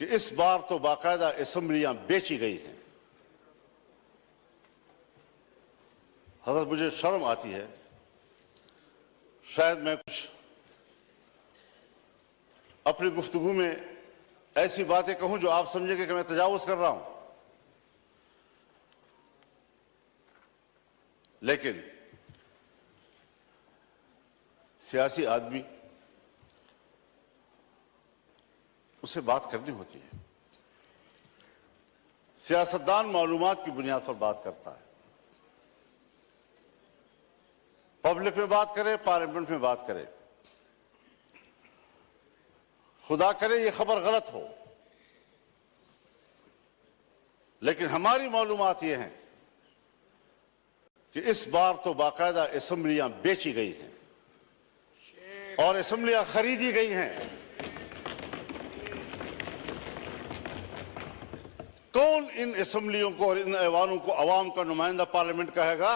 कि इस बार तो बाकायदा असेंबलियां बेची गई हैं। हज़रत, मुझे शर्म आती है, शायद मैं कुछ अपनी गुफ्तगू में ऐसी बातें कहूं जो आप समझेंगे कि मैं तजावुज कर रहा हूं, लेकिन सियासी आदमी, उसे बात करनी होती है। सियासतदान मालूमात की बुनियाद पर बात करता है। पब्लिक में बात करे, पार्लियामेंट में बात करे, खुदा करे ये खबर गलत हो, लेकिन हमारी मालूमात ये हैं कि इस बार तो बाकायदा असेंबलियां बेची गई हैं और असेंबलियां खरीदी गई हैं। कौन इन असेंबलियों को और इन ऐवानों को अवाम का नुमाइंदा पार्लियामेंट कहेगा?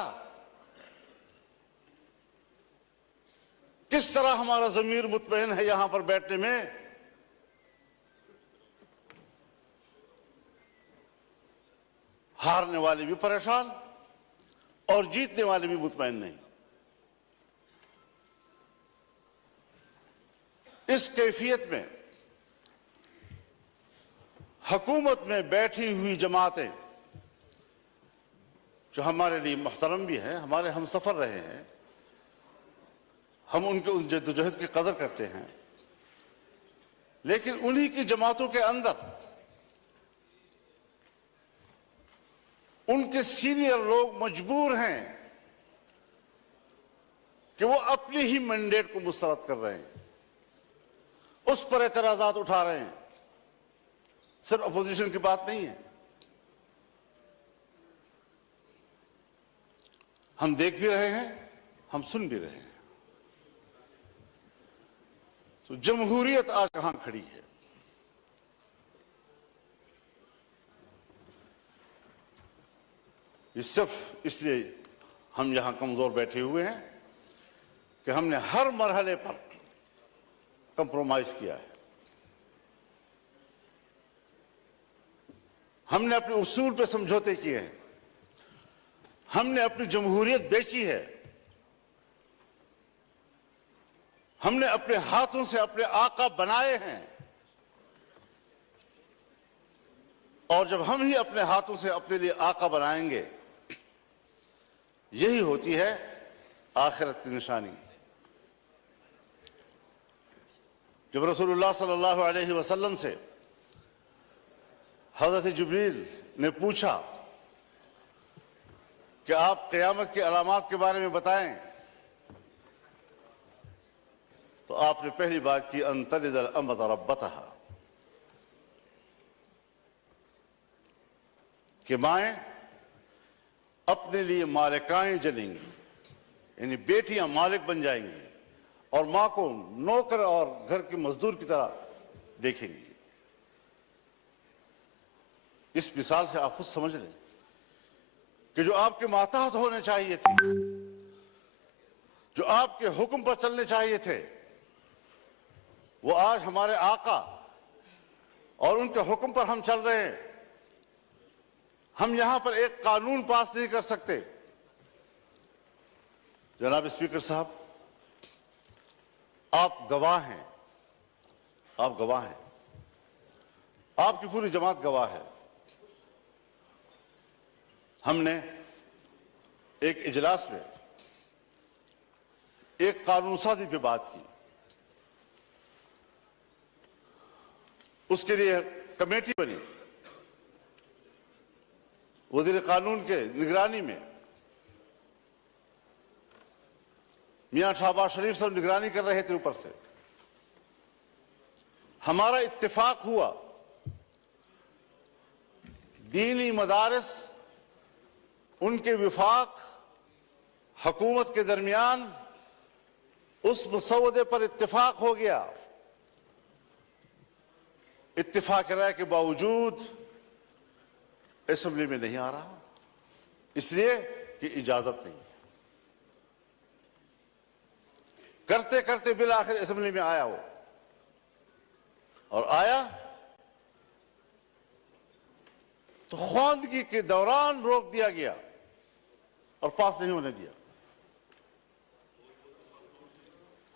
किस तरह हमारा ज़मीर मुतमईन है यहां पर बैठने में? हारने वाले भी परेशान और जीतने वाले भी मुतमईन नहीं। इस कैफियत में हुकूमत में बैठी हुई जमातें, जो हमारे लिए मुहतरम भी हैं, हमारे हमसफर रहे हैं, हम उनके उस जद्दोजहद की कदर करते हैं, लेकिन उन्हीं की जमातों के अंदर उनके सीनियर लोग मजबूर हैं कि वो अपनी ही मैंडेट को मुस्तरद कर रहे हैं, उस पर एतराजात उठा रहे हैं। सिर्फ अपोजिशन की बात नहीं है, हम देख भी रहे हैं, हम सुन भी रहे हैं। तो जमहूरियत आज कहां खड़ी है? ये सिर्फ इसलिए हम यहां कमजोर बैठे हुए हैं कि हमने हर मरहले पर कंप्रोमाइज किया है। हमने अपने उसूल पे समझौते किए हैं, हमने अपनी जमहूरियत बेची है, हमने अपने हाथों से अपने आका बनाए हैं, और जब हम ही अपने हाथों से अपने लिए आका बनाएंगे, यही होती है आखिरत की निशानी। जब रसूलुल्लाह सल्लल्लाहु अलैहि वसल्लम से हज़रत जिब्रील ने पूछा कि आप क़यामत की अलामात के बारे में बताएं, तो आपने पहली बात की अंतलिदल अमत रब्बतहा, कि माएं अपने लिए मालिकाएं जलेंगी, यानी बेटियां मालिक बन जाएंगी और मां को नौकर और घर की मजदूर की तरह देखेंगी। इस मिसाल से आप खुद समझ लें कि जो आपके मातहत होने चाहिए थे, जो आपके हुक्म पर चलने चाहिए थे, वो आज हमारे आका और उनके हुक्म पर हम चल रहे हैं। हम यहां पर एक कानून पास नहीं कर सकते। जनाब स्पीकर साहब, आप गवाह हैं, आप गवाह हैं, आपकी पूरी जमात गवाह है। हमने एक इजलास में एक कानून साजी पे बात की, उसके लिए कमेटी बनी, वज़ीर कानून के निगरानी में मियां शहबाज शरीफ साहब निगरानी कर रहे थे। ऊपर से हमारा इत्तेफाक हुआ, दीनी मदारिस, उनके विफाक, हुकूमत के दरमियान उस मसौदे पर इत्तेफाक हो गया। इत्तेफाक राय के बावजूद असेंबली में नहीं आ रहा, इसलिए कि इजाजत नहीं। करते करते बिल आखिर असेंबली में आया वो, और आया तो ख्वांदगी के दौरान रोक दिया गया और पास नहीं होने दिया।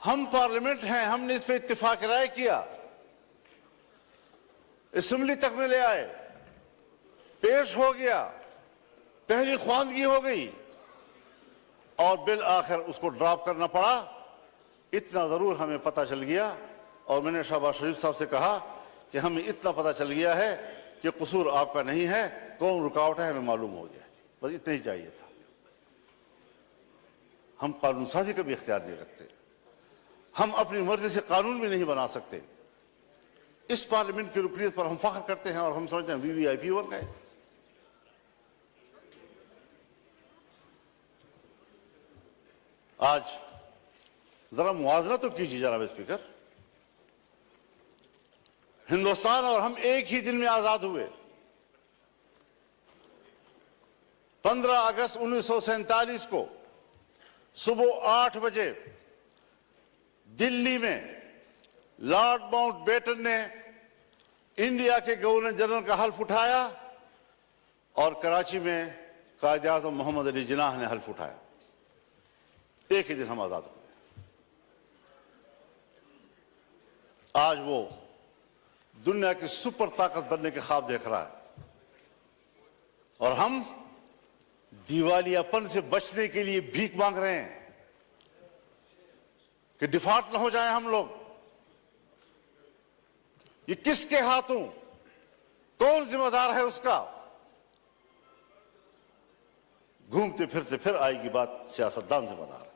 हम पार्लियामेंट हैं, हमने इस पर इत्तेफाक राय किया, असेंबली तक में ले आए, पेश हो गया, पहली ख्वांदगी हो गई और बिल आखिर उसको ड्रॉप करना पड़ा। इतना जरूर हमें पता चल गया और मैंने शहबाज शरीफ साहब से कहा कि हमें इतना पता चल गया है कि कसूर आपका नहीं है, कौन रुकावट है हमें मालूम हो गया। बस इतना ही चाहिए था। हम कानून साजी का भी इख्तियार नहीं रखते, हम अपनी मर्जी से कानून भी नहीं बना सकते। इस पार्लियामेंट की रुकनीत पर हम फख्र करते हैं और हम समझते हैं वीवीआईपी बन गए। आज जरा मुआवजा तो कीजिए जनाब स्पीकर, हिंदुस्तान और हम एक ही दिन में आजाद हुए। 15 अगस्त 1947 को सुबह 8 बजे दिल्ली में लॉर्ड माउंटबेटन ने इंडिया के गवर्नर जनरल का हल्फ उठाया और कराची में कायद आज़म मोहम्मद अली जिन्नाह ने हल्फ उठाया। एक ही दिन हम आजाद हुए। आज वो दुनिया की सुपर ताकत बनने के ख्वाब देख रहा है और हम दिवालियापन से बचने के लिए भीख मांग रहे हैं कि डिफॉल्ट न हो जाए हम लोग। ये किसके हाथों, कौन जिम्मेदार है उसका? घूमते फिरते फिर आएगी बात सियासतदान जिम्मेदार है।